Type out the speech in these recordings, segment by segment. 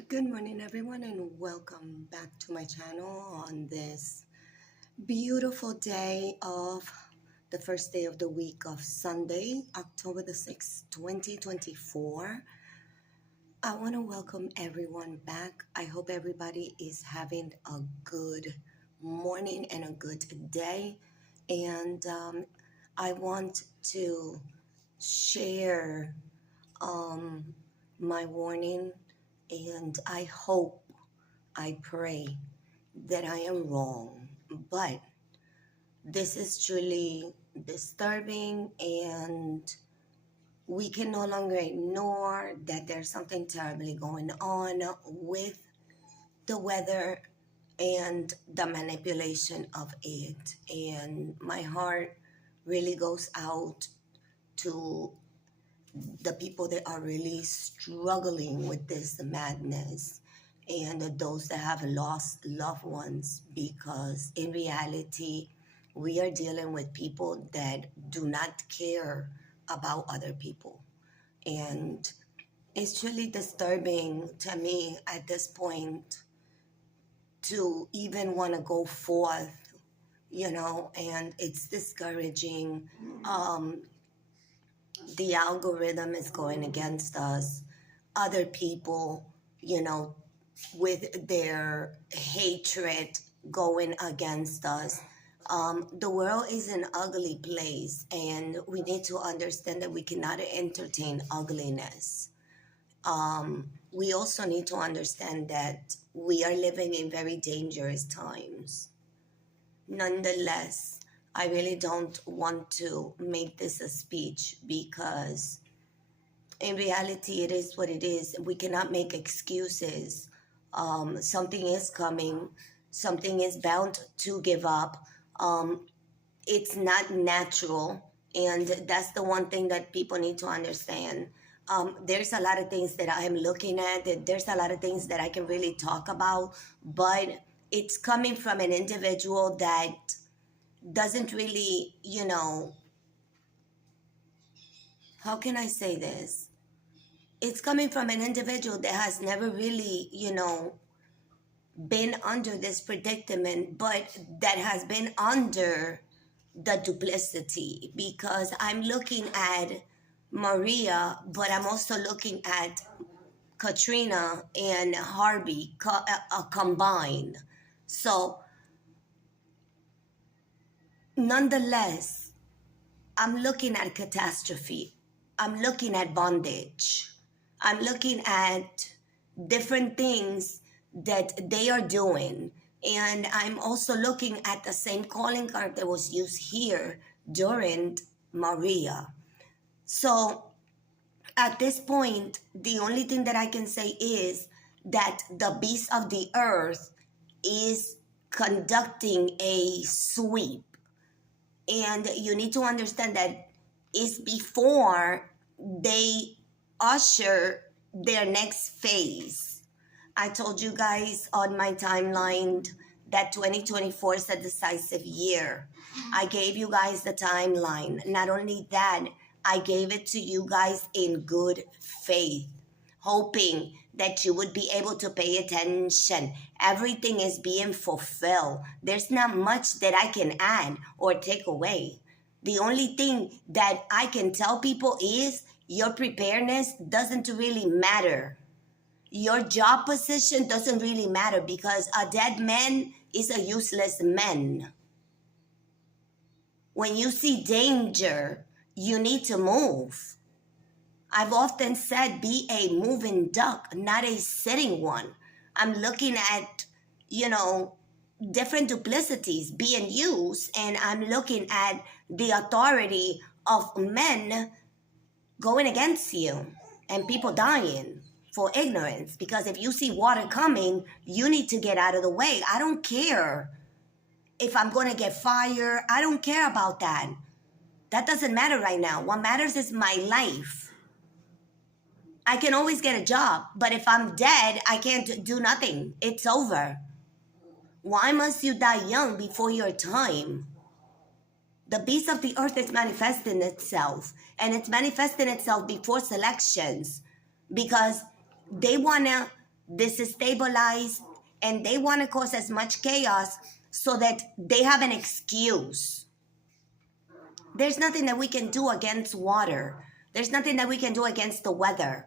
Good morning, everyone, and welcome back to my channel on this beautiful day of the first day of the week of Sunday, October the 6th, 2024. I want to welcome everyone back. I hope everybody is having a good morning and a good day. And I want to share um, my warning, and I pray that I am wrong, but this is truly disturbing, and we can no longer ignore that there's something terribly going on with the weather and the manipulation of it. And my heart really goes out to the people that are really struggling with this madness, and those that have lost loved ones, because in reality we are dealing with people that do not care about other people. And it's really disturbing to me at this point to even want to go forth, and it's discouraging. The algorithm is going against us. Other people, with their hatred going against us. The world is an ugly place, and we need to understand that we cannot entertain ugliness. We also need to understand that we are living in very dangerous times. Nonetheless, I really don't want to make this a speech, because in reality it is what it is. We cannot make excuses. Something is coming, something is bound to give up. It's not natural, and that's the one thing that people need to understand. There's a lot of things that I am looking at, there's a lot of things that I can really talk about, but it's coming from an individual that doesn't really, how can I say this? It's coming from an individual that has never really, been under this predicament, but that has been under the duplicity, because I'm looking at Maria, but I'm also looking at Katrina and Harvey combined. So, nonetheless, I'm looking at catastrophe. I'm looking at bondage. I'm looking at different things that they are doing. And I'm also looking at the same calling card that was used here during Maria. So at this point, the only thing that I can say is that the beast of the earth is conducting a sweep. And you need to understand that it's before they usher their next phase. I told you guys on my timeline that 2024 is a decisive year. I gave you guys the timeline. Not only that, I gave it to you guys in good faith, hoping that you would be able to pay attention. Everything is being fulfilled. There's not much that I can add or take away. The only thing that I can tell people is your preparedness doesn't really matter. Your job position doesn't really matter, because a dead man is a useless man. When you see danger, you need to move. I've often said, be a moving duck, not a sitting one. I'm looking at, different duplicities being used, and I'm looking at the authority of men going against you and people dying for ignorance. Because if you see water coming, you need to get out of the way. I don't care if I'm going to get fired. I don't care about that. That doesn't matter right now. What matters is my life. I can always get a job, but if I'm dead, I can't do nothing. It's over. Why must you die young before your time? The beast of the earth is manifesting itself, and it's manifesting itself before selections, because they want to destabilized, and they want to cause as much chaos so that they have an excuse. There's nothing that we can do against water. There's nothing that we can do against the weather.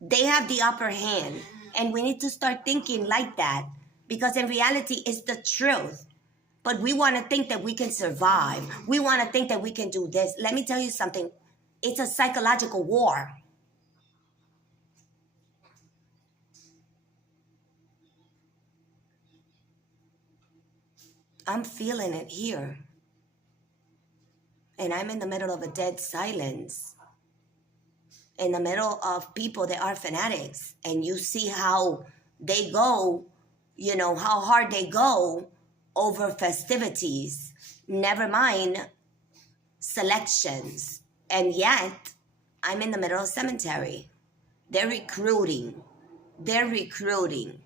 They have the upper hand, and we need to start thinking like that, because in reality, it's the truth. But we want to think that we can survive. We want to think that we can do this. Let me tell you something. It's a psychological war. I'm feeling it here. And I'm in the middle of a dead silence. In the middle of people that are fanatics. And you see how they go, you know, how hard they go over festivities. Never mind selections. And yet, I'm in the middle of a cemetery. They're recruiting. They're recruiting.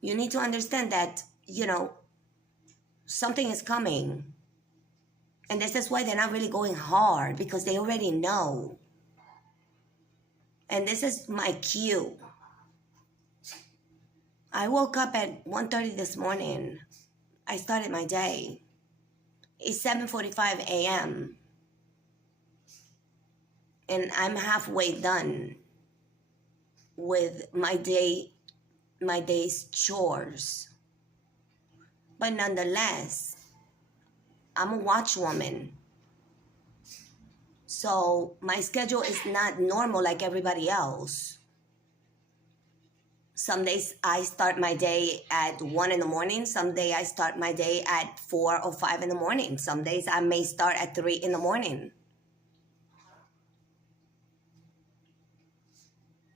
You need to understand that, you know, something is coming. And this is why they're not really going hard, because they already know. And this is my cue. I woke up at 1:30 this morning. I started my day. It's 7:45 a.m. And I'm halfway done with my day's chores. But nonetheless, I'm a watchwoman. So my schedule is not normal like everybody else. Some days I start my day at 1 in the morning. Some days I start my day at 4 or 5 in the morning. Some days I may start at 3 in the morning.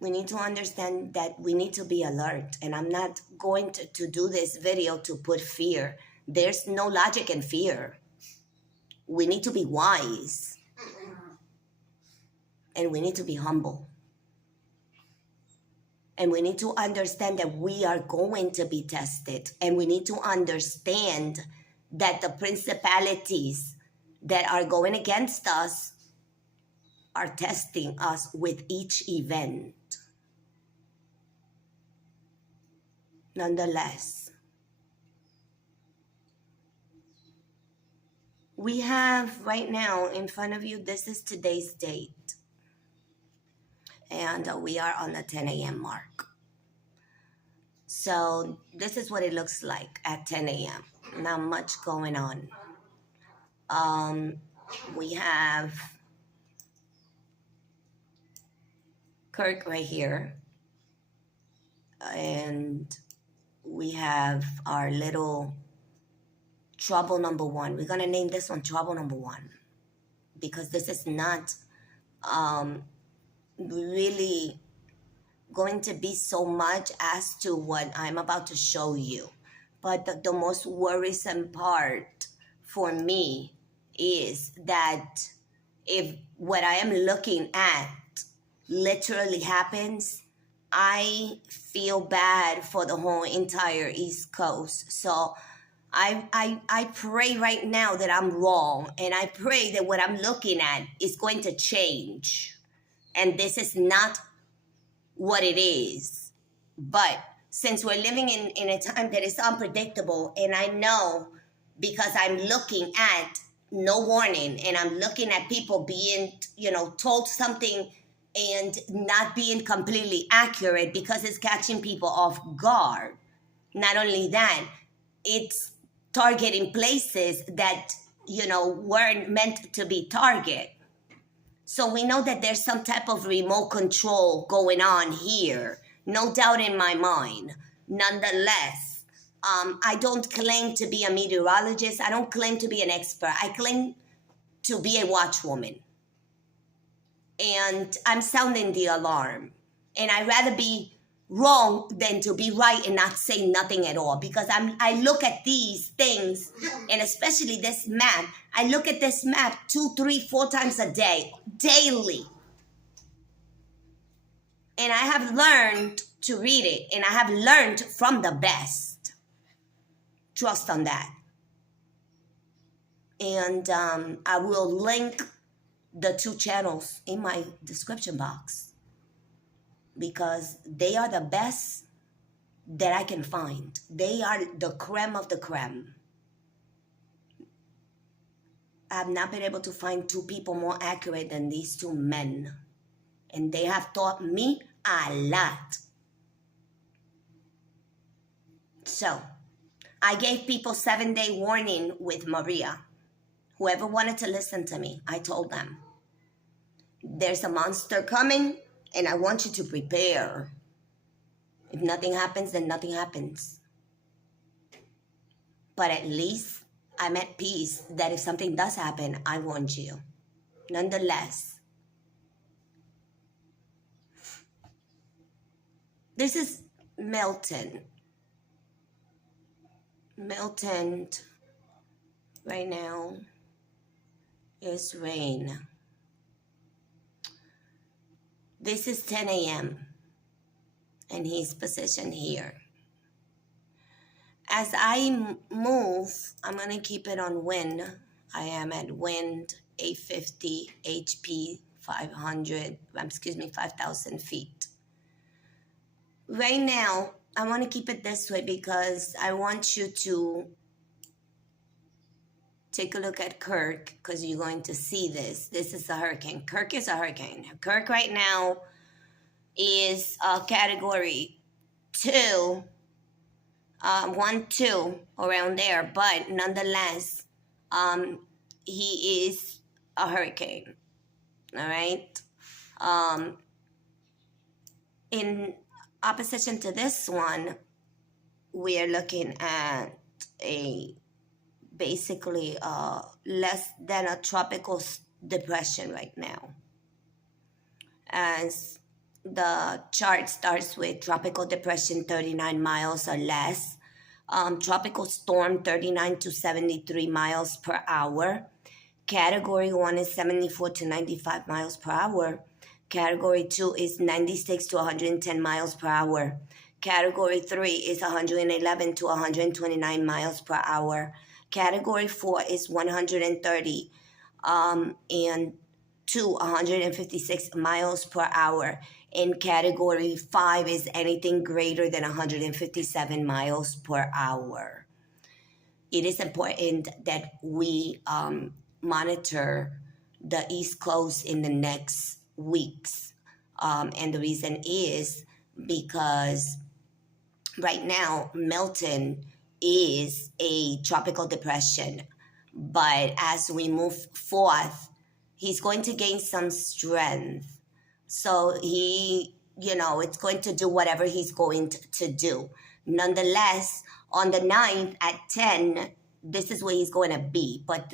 We need to understand that we need to be alert. And I'm not going to do this video to put fear. There's no logic in fear. We need to be wise. And we need to be humble. And we need to understand that we are going to be tested. And we need to understand that the principalities that are going against us are testing us with each event. Nonetheless, we have right now in front of you, this is today's date. And we are on the 10 a.m. mark. So this is what it looks like at 10 a.m. Not much going on. We have Kirk right here. And we have our little trouble number one. We're going to name this one trouble number one. Because this is not really going to be so much as to what I'm about to show you. But the most worrisome part for me is that if what I am looking at literally happens, I feel bad for the whole entire East Coast. So I pray right now that I'm wrong, and I pray that what I'm looking at is going to change. And this is not what it is. But since we're living in a time that is unpredictable, and I know because I'm looking at no warning, and I'm looking at people being, told something and not being completely accurate because it's catching people off guard. Not only that, it's targeting places that, weren't meant to be target. So we know that there's some type of remote control going on here. No doubt in my mind. Nonetheless, I don't claim to be a meteorologist. I don't claim to be an expert. I claim to be a watchwoman. And I'm sounding the alarm. And I'd rather be wrong than to be right and not say nothing at all. Because I look at these things, and especially this map. I look at this map 2, 3, 4 times a day, daily. And I have learned to read it. And I have learned from the best. Trust on that. And I will link the 2 channels in my description box. because they are the best that I can find. They are the creme of the creme. I have not been able to find two people more accurate than these two men. And they have taught me a lot. So, I gave people 7-day warning with Maria. Whoever wanted to listen to me, I told them, there's a monster coming and I want you to prepare. If nothing happens, then nothing happens. But at least I'm at peace that if something does happen, I warned you. Nonetheless, this is Milton. Milton right now is rain. This is 10 a.m. and he's positioned here. As I move, I'm going to keep it on wind. I am at wind 850 HP 5,000 feet. Right now, I want to keep it this way because I want you to take a look at Kirk because you're going to see this. This is a hurricane. Kirk is a hurricane. Kirk right now is a category 2, 1, 2, around there. But nonetheless, he is a hurricane. All right. In opposition to this one, we are looking at basically less than a tropical depression right now. As the chart starts with tropical depression 39 miles or less, tropical storm 39 to 73 miles per hour. Category 1 is 74 to 95 miles per hour. Category 2 is 96 to 110 miles per hour. Category 3 is 111 to 129 miles per hour. Category 4 is 130 and to 156 miles per hour. And Category 5 is anything greater than 157 miles per hour. It is important that we monitor the East Coast in the next weeks. And the reason is because right now, Milton is a tropical depression. But as we move forth, he's going to gain some strength. So it's going to do whatever he's going to do. Nonetheless, on the 9th at 10, this is where he's going to be. But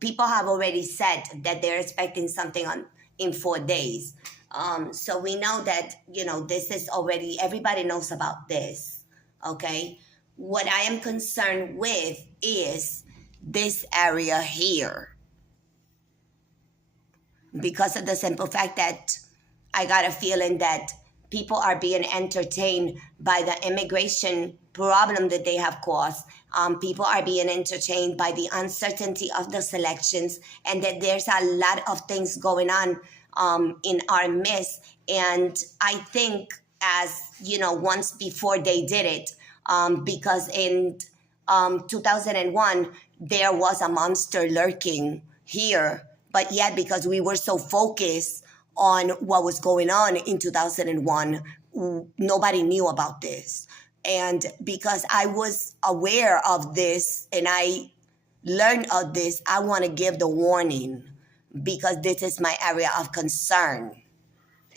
people have already said that they're expecting something in 4 days. So we know that, this is already, everybody knows about this, okay? What I am concerned with is this area here. Because of the simple fact that I got a feeling that people are being entertained by the immigration problem that they have caused. People are being entertained by the uncertainty of the selections, and that there's a lot of things going on in our midst. And I think once before they did it, because in 2001, there was a monster lurking here, but yet because we were so focused on what was going on in 2001, nobody knew about this. And because I was aware of this and I learned of this, I want to give the warning because this is my area of concern.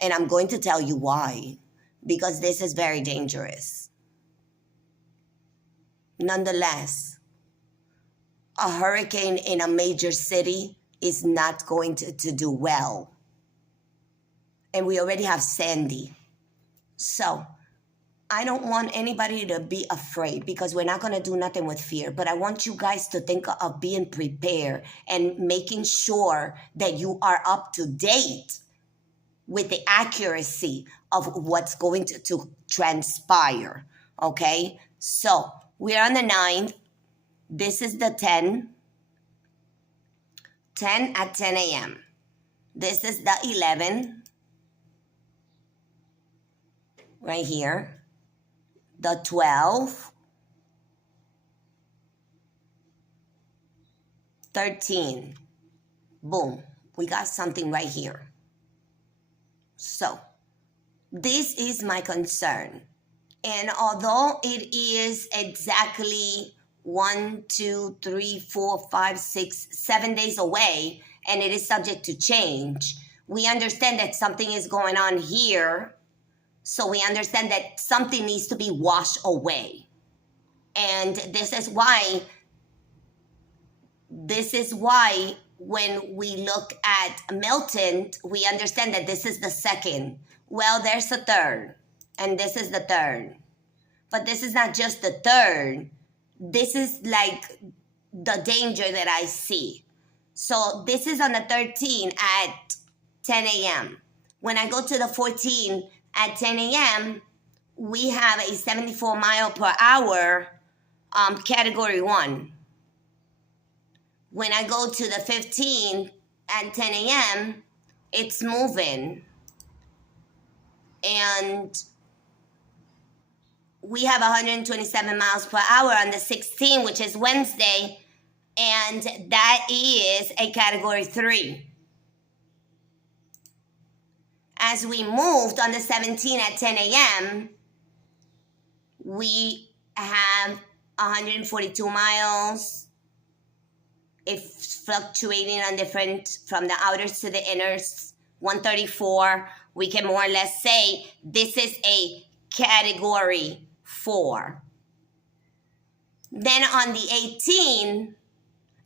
And I'm going to tell you why. Because this is very dangerous. Nonetheless, a hurricane in a major city is not going to do well. And we already have Sandy. So I don't want anybody to be afraid because we're not going to do nothing with fear. But I want you guys to think of being prepared and making sure that you are up to date with the accuracy of what's going to transpire. Okay? So we're on the 9th. This is the 10 at 10 a.m. This is the 11. right here, the 12, 13. Boom, we got something right here. So this is my concern. And although it is exactly 1, 2, 3, 4, 5, 6, 7 days away, and it is subject to change, we understand that something is going on here. So we understand that something needs to be washed away. And this is why when we look at MILTON, we understand that this is the second. Well, there's the third, and this is the third. But this is not just the third. This is like the danger that I see. So this is on the 13 at 10 a.m. When I go to the 14 at 10 a.m., we have a 74 mile per hour category 1. When I go to the 15 at 10 a.m., it's moving. And we have 127 miles per hour on the 16, which is Wednesday, and that is a category 3. As we moved on the 17 at 10 a.m., we have 142 miles. It's fluctuating on different, from the outers to the inners, 134. We can more or less say this is a category 4. Then on the 18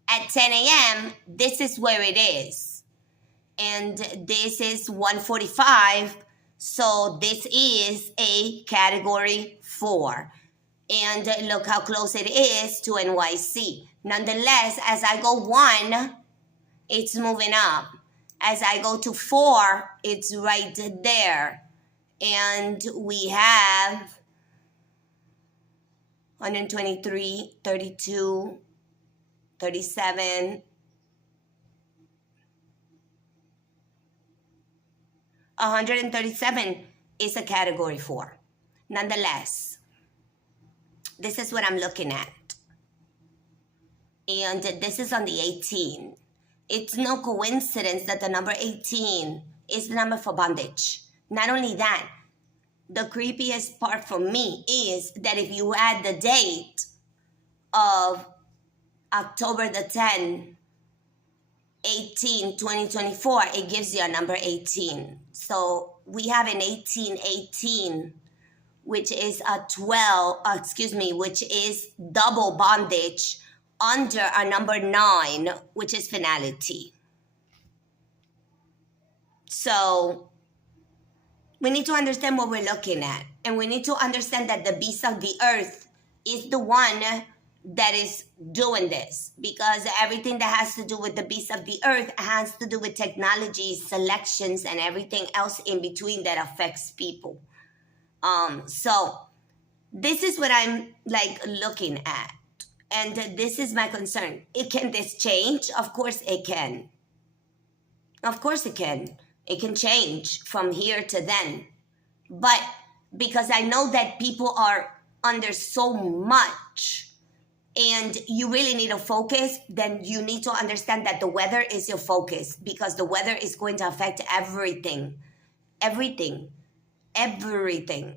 at 10 a.m., this is where it is. And this is 145. So this is a category 4. And look how close it is to NYC. Nonetheless, as I go 1, it's moving up. As I go to 4, it's right there. And we have 123, 32, 37, 137 is a category 4. Nonetheless, this is what I'm looking at. And this is on the 18. It's no coincidence that the number 18 is the number for bondage. Not only that, the creepiest part for me is that if you add the date of October the 10th, 18, 2024, it gives you a number 18. So we have an 1818, which is a 12, which is double bondage under a number 9, which is finality. So we need to understand what we're looking at. And we need to understand that the beast of the earth is the one that is doing this. Because everything that has to do with the beast of the earth has to do with technology, selections, and everything else in between that affects people. So this is what I'm like looking at. And this is my concern. Can this change? Of course it can. Of course it can. It can change from here to then. But because I know that people are under so much and you really need to focus, then you need to understand that the weather is your focus, because the weather is going to affect everything. Everything. Everything.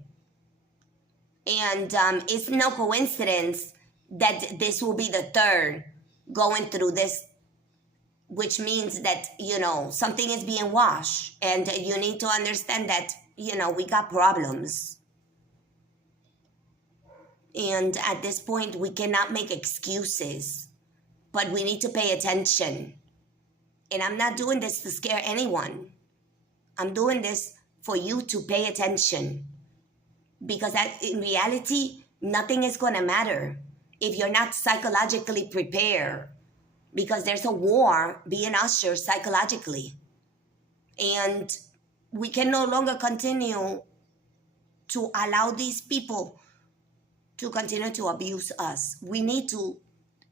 And it's no coincidence that this will be the third going through this, which means that, you know, something is being washed. And you need to understand that, you know, we got problems. And at this point, we cannot make excuses, but we need to pay attention. And I'm not doing this to scare anyone. I'm doing this for you to pay attention. Because in reality, nothing is going to matter if you're not psychologically prepared, because there's a war being ushered psychologically. And we can no longer continue to allow these people to continue to abuse us. We need to,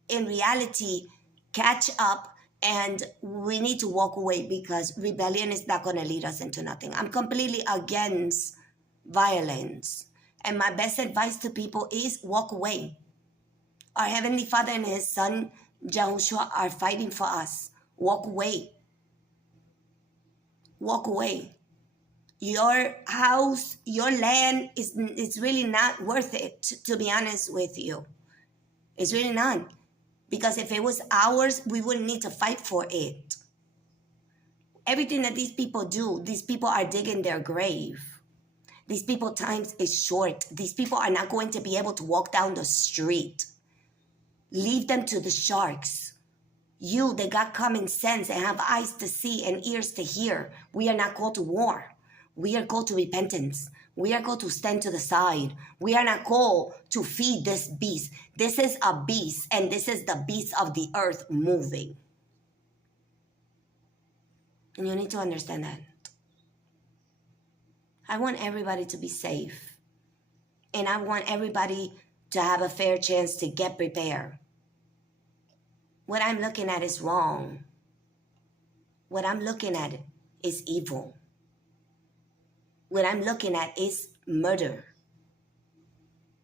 in reality, catch up, and we need to walk away, because rebellion is not going to lead us into nothing. I'm completely against violence. And my best advice to people is walk away. Our Heavenly Father and His Son, Yahushua, are fighting for us. Walk away. Walk away. Your house, your land is really not worth it, to be honest with you. It's really not. Because if it was ours, we wouldn't need to fight for it. Everything that these people do, these people are digging their grave. These people, times is short. These people are not going to be able to walk down the street. Leave them to the sharks. You that got common sense and have eyes to see and ears to hear, we are not called to war. We are called to repentance. We are called to stand to the side. We are not called to feed this beast. This is a beast, and this is the beast of the earth moving. And you need to understand that. I want everybody to be safe. And I want everybody to have a fair chance to get prepared. What I'm looking at is wrong. What I'm looking at is evil. What I'm looking at is murder.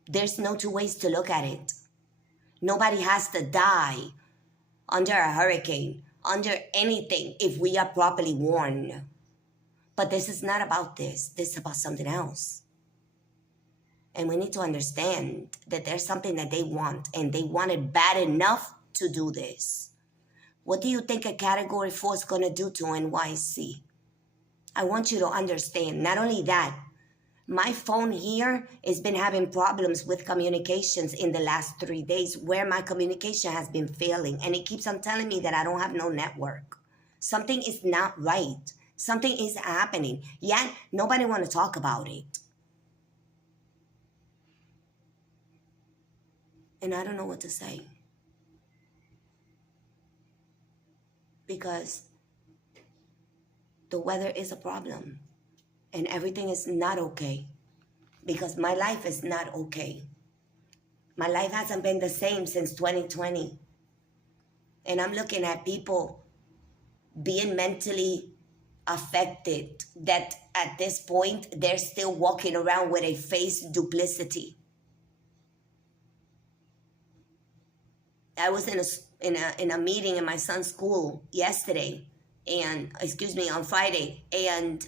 There's no two ways to look at it. Nobody has to die under a hurricane, under anything, if we are properly warned. But this is not about this. This is about something else. And we need to understand that there's something that they want, and they want it bad enough to do this. What do you think a Category 4 is going to do to NYC? I want you to understand, not only that, my phone here has been having problems with communications in the last 3 days, where my communication has been failing, and it keeps on telling me that I don't have no network. Something is not right. Something is happening, yet nobody want to talk about it. And I don't know what to say. Because the weather is a problem, and everything is not okay, because my life is not okay. My life hasn't been the same since 2020. And I'm looking at people being mentally affected, that at this point, they're still walking around with a face duplicity. I was in a meeting in my son's school yesterday, on Friday, and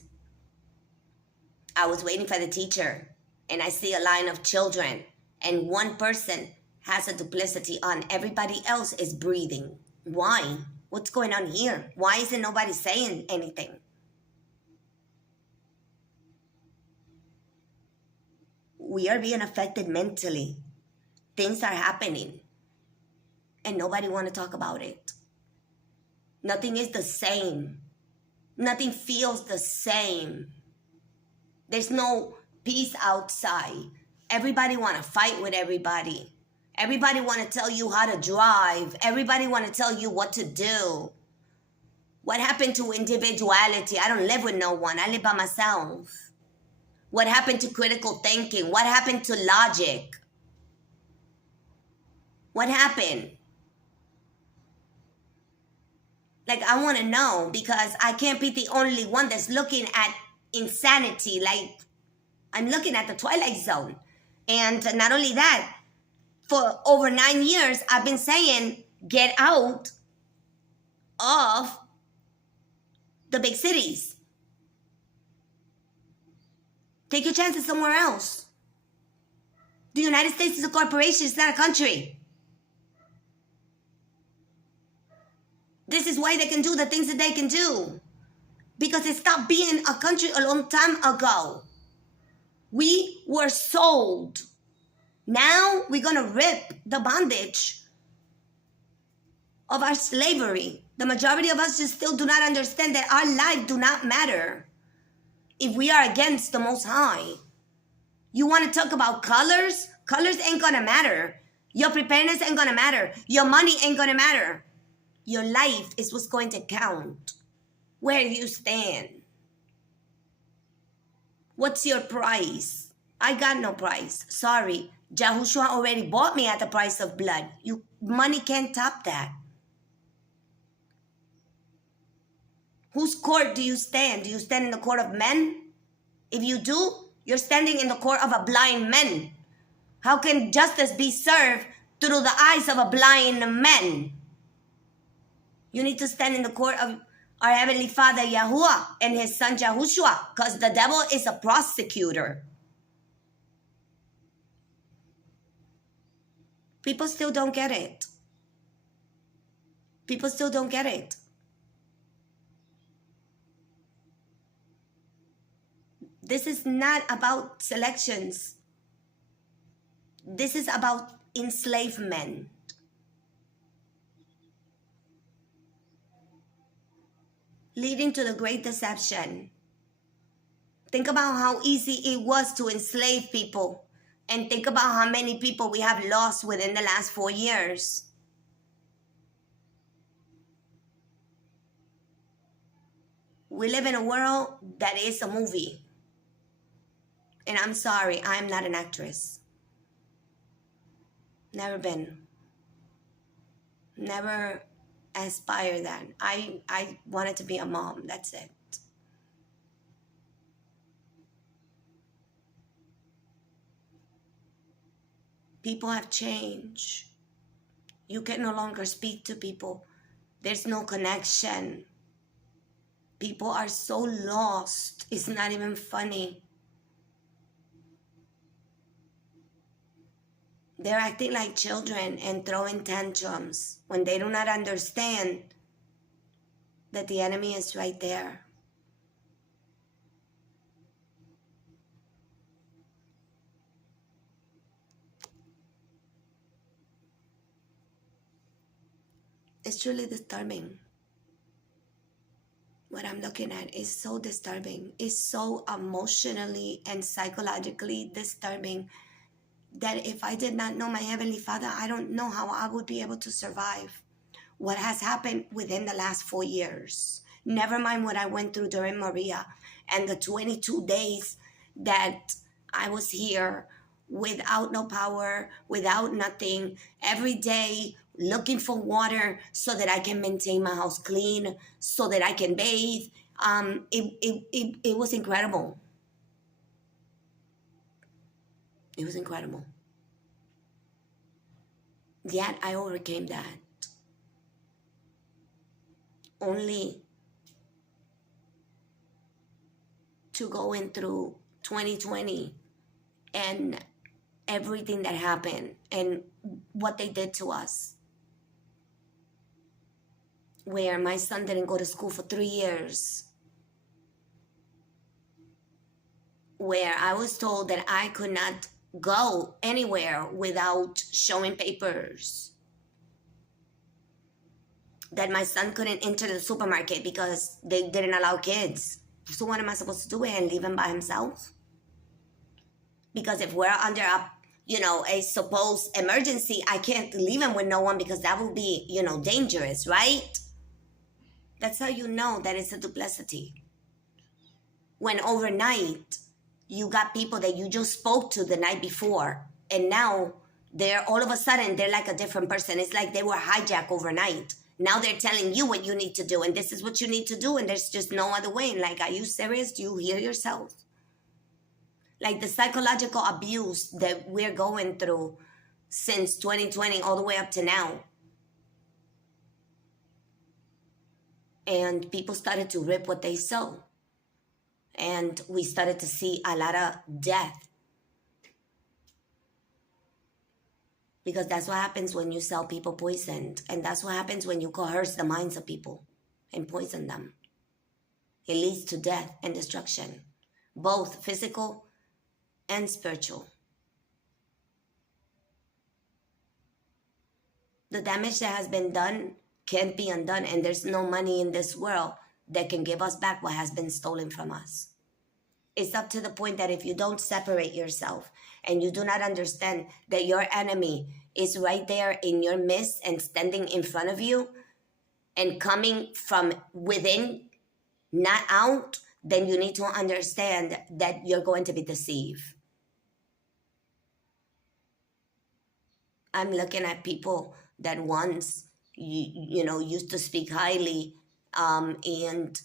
I was waiting for the teacher, and I see a line of children, and one person has a duplicity on. Everybody else is breathing. Why? What's going on here? Why isn't nobody saying anything? We are being affected mentally. Things are happening, and nobody want to talk about it. Nothing is the same. Nothing feels the same. There's no peace outside. Everybody want to fight with everybody. Everybody want to tell you how to drive. Everybody want to tell you what to do. What happened to individuality? I don't live with no one. I live by myself. What happened to critical thinking? What happened to logic? What happened? Like, I want to know, because I can't be the only one that's looking at insanity. Like, I'm looking at the Twilight Zone. And not only that, for over 9 years, I've been saying, get out of the big cities. Take your chances somewhere else. The United States is a corporation, it's not a country. This is why they can do the things that they can do. Because it stopped being a country a long time ago. We were sold. Now we're going to rip the bondage of our slavery. The majority of us just still do not understand that our life do not matter if we are against the Most High. You want to talk about colors? Colors ain't going to matter. Your preparedness ain't going to matter. Your money ain't going to matter. Your life is what's going to count. Where you stand. What's your price? I got no price. Sorry. Yahushua already bought me at the price of blood. Money can't top that. Whose court do you stand? Do you stand in the court of men? If you do, You're standing in the court of a blind man. How can justice be served through the eyes of a blind man? You need to stand in the court of our Heavenly Father Yahuwah and His Son Yahushua, because the devil is a prosecutor. People still don't get it. People still don't get it. This is not about selections. This is about enslavement. Leading to the great deception. Think about how easy it was to enslave people. And think about how many people we have lost within the last 4 years. We live in a world that is a movie. And I'm sorry, I'm not an actress. Never been. Never aspired that. I wanted to be a mom, that's it. People have changed. You can no longer speak to people. There's no connection. People are so lost. It's not even funny. They're acting like children and throwing tantrums when they do not understand that the enemy is right there. It's truly disturbing. What I'm looking at is so disturbing. It's so emotionally and psychologically disturbing that if I did not know my Heavenly Father, I don't know how I would be able to survive what has happened within the last 4 years. Never mind what I went through during Maria and the 22 days that I was here without no power, without nothing, every day looking for water so that I can maintain my house clean, so that I can bathe. It was incredible. It was incredible. Yet I overcame that. Only to go in through 2020 and everything that happened and what they did to us. Where my son didn't go to school for 3 years. Where I was told that I could not go anywhere without showing papers. That my son couldn't enter the supermarket because they didn't allow kids. So what am I supposed to do and leave him by himself? Because if we're under a supposed emergency, I can't leave him with no one because that will be, dangerous, right? That's how you know that it's a duplicity. When overnight, you got people that you just spoke to the night before, and now they're all of a sudden, they're like a different person. It's like they were hijacked overnight. Now they're telling you what you need to do, and this is what you need to do, and there's just no other way. Like, are you serious? Do you hear yourself? Like the psychological abuse that we're going through since 2020 all the way up to now. And people started to rip what they sow. And we started to see a lot of death. Because that's what happens when you sell people poisoned. And that's what happens when you coerce the minds of people and poison them. It leads to death and destruction, both physical and spiritual. The damage that has been done can't be undone, and there's no money in this world that can give us back what has been stolen from us. It's up to the point that if you don't separate yourself and you do not understand that your enemy is right there in your midst and standing in front of you and coming from within, not out, then you need to understand that you're going to be deceived. I'm looking at people that once, used to speak highly and,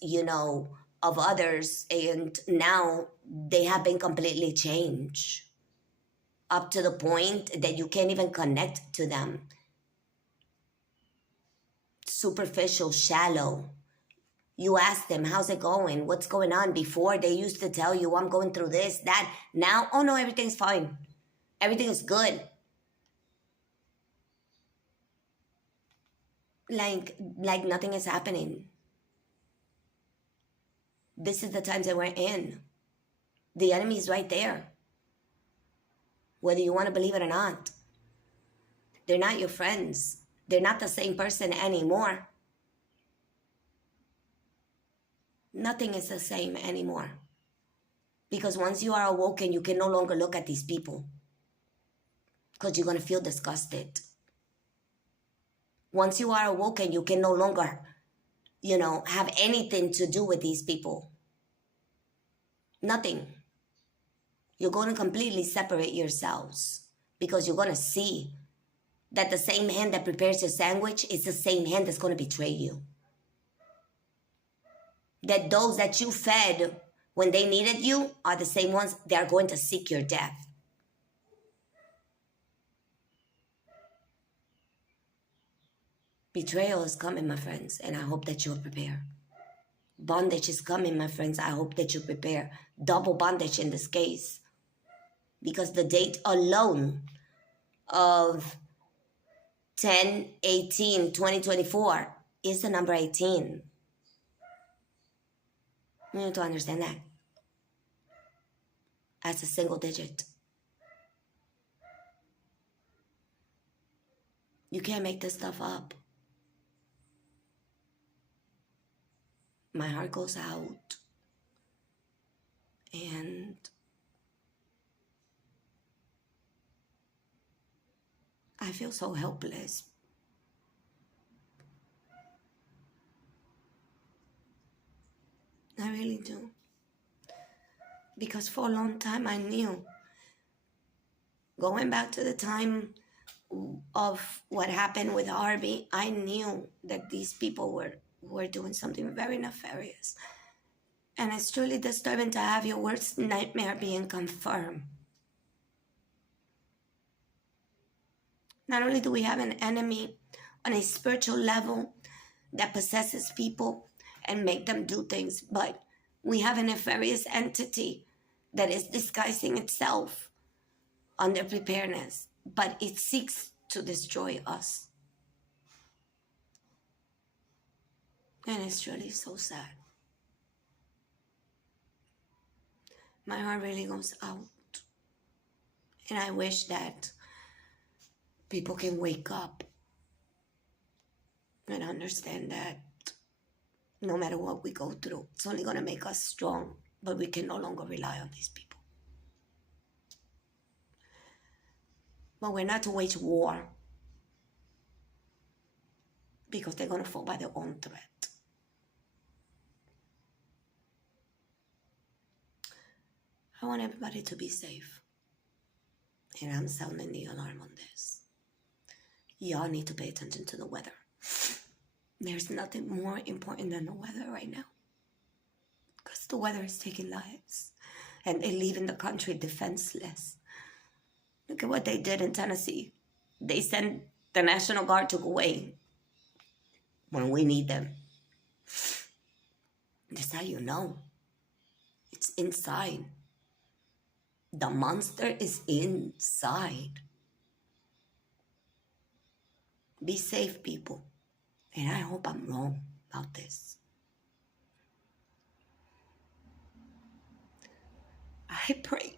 of others, and now they have been completely changed up to the point that you can't even connect to them. Superficial, shallow. You ask them, how's it going? What's going on? Before, they used to tell you, I'm going through this, that. Now, oh no, everything's fine. Everything is good. Like nothing is happening. This is the times that we're in. The enemy is right there. Whether you want to believe it or not. They're not your friends. They're not the same person anymore. Nothing is the same anymore. Because once you are awoken, you can no longer look at these people. Because you're going to feel disgusted. Once you are awoken, you can no longer, have anything to do with these people. Nothing. You're going to completely separate yourselves. Because you're going to see that the same hand that prepares your sandwich is the same hand that's going to betray you. That those that you fed when they needed you are the same ones that are going to seek your death. Betrayal is coming, my friends, and I hope that you're prepared. Bondage is coming, my friends. I hope that you prepare. Double bondage in this case. Because the date alone of 10/18/2024 is the number 18. You need to understand that. As a single digit. You can't make this stuff up. My heart goes out. And I feel so helpless. I really do. Because for a long time I knew. Going back to the time of what happened with Harvey, I knew that these people were doing something very nefarious. And it's truly disturbing to have your worst nightmare being confirmed. Not only do we have an enemy on a spiritual level that possesses people and make them do things, but we have a nefarious entity that is disguising itself under preparedness, but it seeks to destroy us. And it's really so sad. My heart really goes out. And I wish that people can wake up and understand that no matter what we go through, it's only going to make us strong, but we can no longer rely on these people. But we're not to wage war because they're going to fall by their own threat. I want everybody to be safe. And I'm sounding the alarm on this. Y'all need to pay attention to the weather. There's nothing more important than the weather right now. Because the weather is taking lives. And they're leaving the country defenseless. Look at what they did in Tennessee. They sent the National Guard to go away when we need them. That's how you know. It's inside. The monster is inside. Be safe, people. And I hope I'm wrong about this. I pray,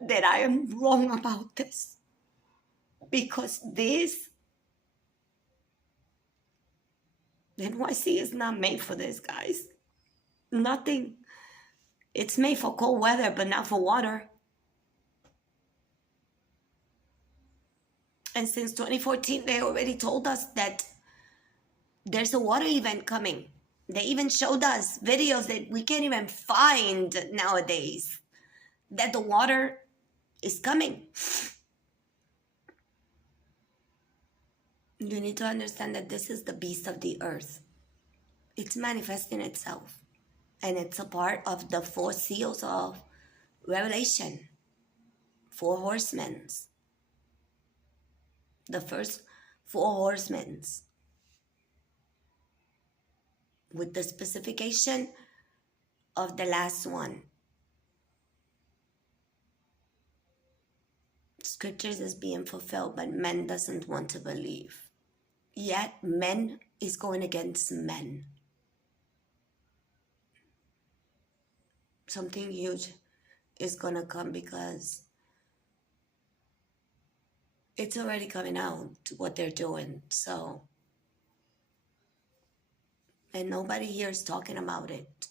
that I am wrong about this. Because this, NYC is not made for this, guys. Nothing. It's made for cold weather, but not for water. And since 2014, they already told us that there's a water event coming. They even showed us videos that we can't even find nowadays, that the water is coming. You need to understand that this is the beast of the earth. It's manifesting itself. And it's a part of the four seals of Revelation, four horsemen. The first four horsemen, with the specification of the last one. Scriptures is being fulfilled, but men doesn't want to believe. Yet men is going against men. Something huge is going to come because it's already coming out what they're doing. So, and nobody here is talking about it.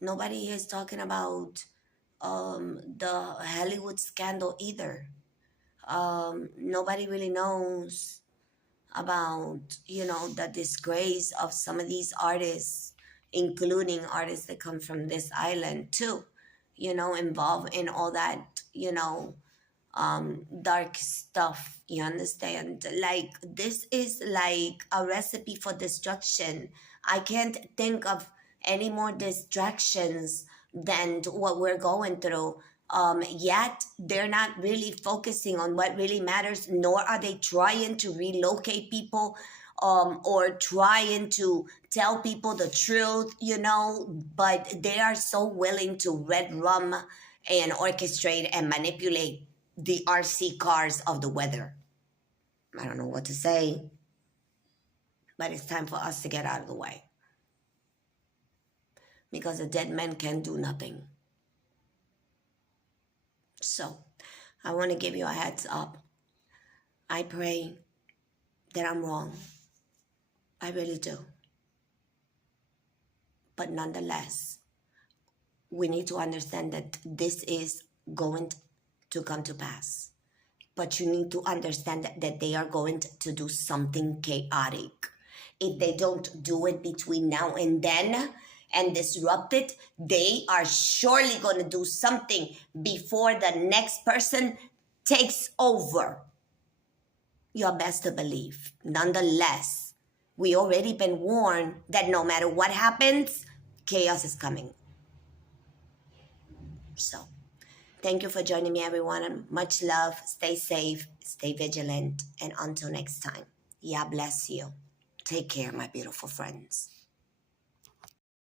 Nobody here is talking about the Hollywood scandal either. Nobody really knows about, the disgrace of some of these artists, including artists that come from this island too, involved in all that, dark stuff. You understand? Like, this is like a recipe for destruction. I can't think of any more distractions than what we're going through. Yet they're not really focusing on what really matters, nor are they trying to relocate people, or trying to tell people the truth, but they are so willing to red rum and orchestrate and manipulate the RC cars of the weather. I don't know what to say, but it's time for us to get out of the way, because the dead men can do nothing. So I want to give you a heads up. I pray that I'm wrong. I really do. But nonetheless, we need to understand that this is going to come to pass. But you need to understand that they are going to do something chaotic. If they don't do it between now and then and disrupt it, they are surely going to do something before the next person takes over. You're best to believe. Nonetheless, we already been warned that no matter what happens, chaos is coming. So, thank you for joining me, everyone. Much love. Stay safe. Stay vigilant. And until next time, yeah, bless you. Take care, my beautiful friends.